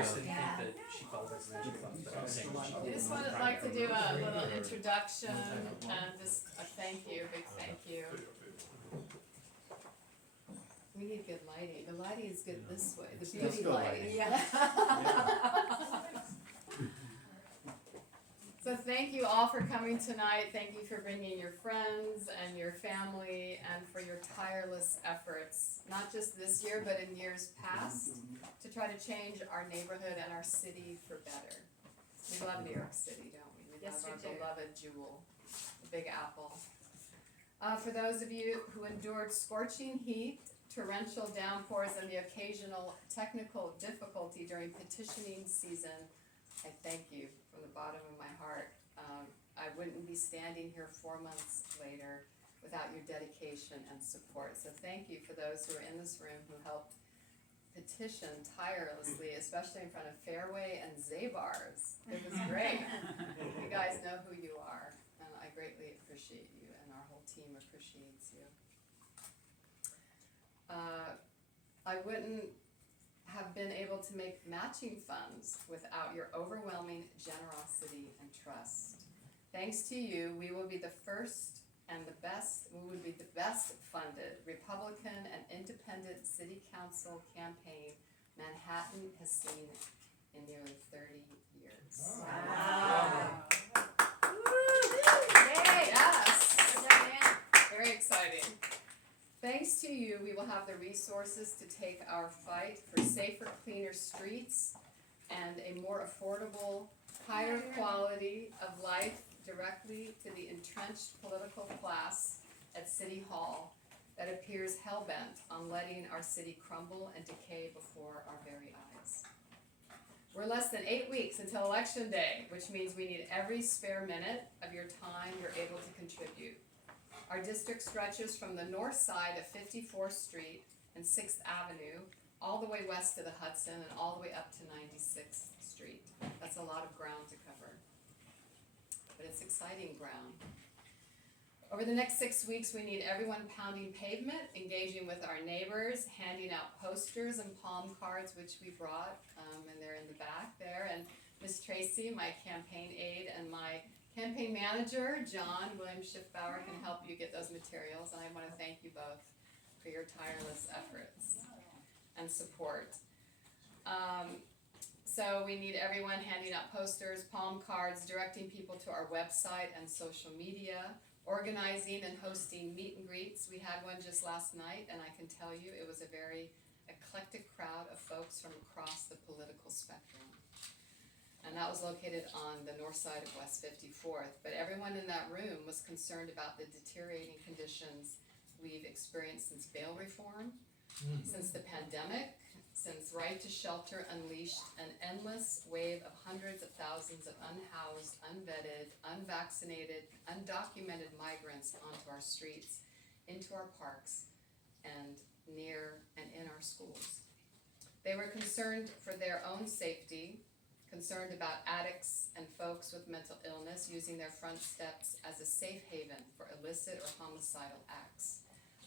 just didn't think that she felt as she felt that I was saying what she We did. just would like to do a little introduction and just a thank you, big thank you. We need good lighting. The lighting is good this way, the beauty lighting. So thank you all for coming tonight. Thank you for bringing your friends and your family and for your tireless efforts, not just this year, but in years past, to try to change our neighborhood and our city for better. We love New York City, don't we? We Yes, love we our do. beloved jewel, the Big Apple. For those of you who endured scorching heat, torrential downpours, and the occasional technical difficulty during petitioning season, I thank you from the bottom of my heart. I wouldn't be standing here 4 months later without your dedication and support. So thank you for those who are in this room who helped petition tirelessly, especially in front of Fairway and Zabar's. It was great. You guys know who you are, and I greatly appreciate you, and our whole team appreciates you. I wouldn't have been able to make matching funds without your overwhelming generosity and trust. Thanks to you, we will be the first and the best, we would be the best funded Republican and independent city council campaign Manhattan has seen in nearly 30 years. Wow. Yay! Yes! Very exciting. Thanks to you, we will have the resources to take our fight for safer, cleaner streets and a more affordable, higher quality of life directly to the entrenched political class at City Hall that appears hell-bent on letting our city crumble and decay before our very eyes. We're less than 8 weeks until Election Day, which means we need every spare minute of your time you're able to contribute. Our district stretches from the north side of 54th Street and 6th Avenue all the way west to the Hudson and all the way up to 96th Street. That's a lot of ground to cover, but it's exciting ground. Over the next 6 weeks, we need everyone pounding pavement, engaging with our neighbors, handing out posters and palm cards, which we brought, and they're in the back there. And Miss Tracy, my campaign aide, and my campaign manager, John William Schiffbauer, can help you get those materials, and I want to thank you both for your tireless efforts and support. So we need everyone handing out posters, palm cards, directing people to our website and social media, organizing and hosting meet and greets. We had one just last night, and I can tell you it was a very eclectic crowd of folks from across the political spectrum. And that was located on the north side of West 54th. But everyone in that room was concerned about the deteriorating conditions we've experienced since bail reform, since the pandemic, since right to shelter unleashed an endless wave of hundreds of thousands of unhoused, unvetted, unvaccinated, undocumented migrants onto our streets, into our parks, and near and in our schools. They were concerned for their own safety, concerned about addicts and folks with mental illness using their front steps as a safe haven for illicit or homicidal acts.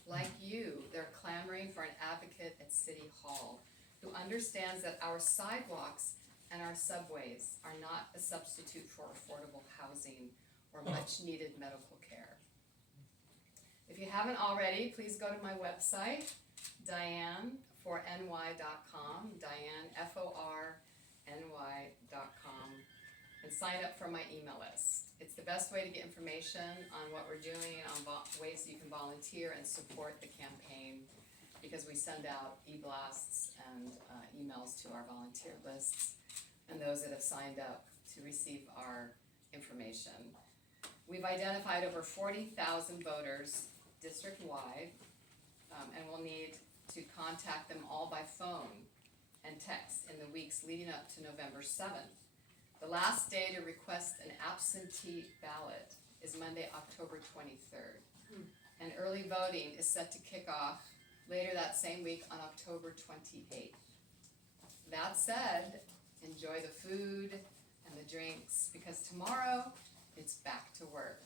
Like you, they're clamoring for an advocate at City Hall who understands that our sidewalks and our subways are not a substitute for affordable housing or much-needed medical care. If you haven't already, please go to my website, dianeforny.com, Diane, FORNY.com, and sign up for my email list. It's the best way to get information on what we're doing, on ways that you can volunteer and support the campaign, because we send out e-blasts and emails to our volunteer lists and those that have signed up to receive our information. We've identified over 40,000 voters district-wide, and we'll need to contact them all by phone and text in the weeks leading up to November 7th. The last day to request an absentee ballot is Monday, October 23rd. And early voting is set to kick off later that same week on October 28th. That said, enjoy the food and the drinks, because tomorrow it's back to work.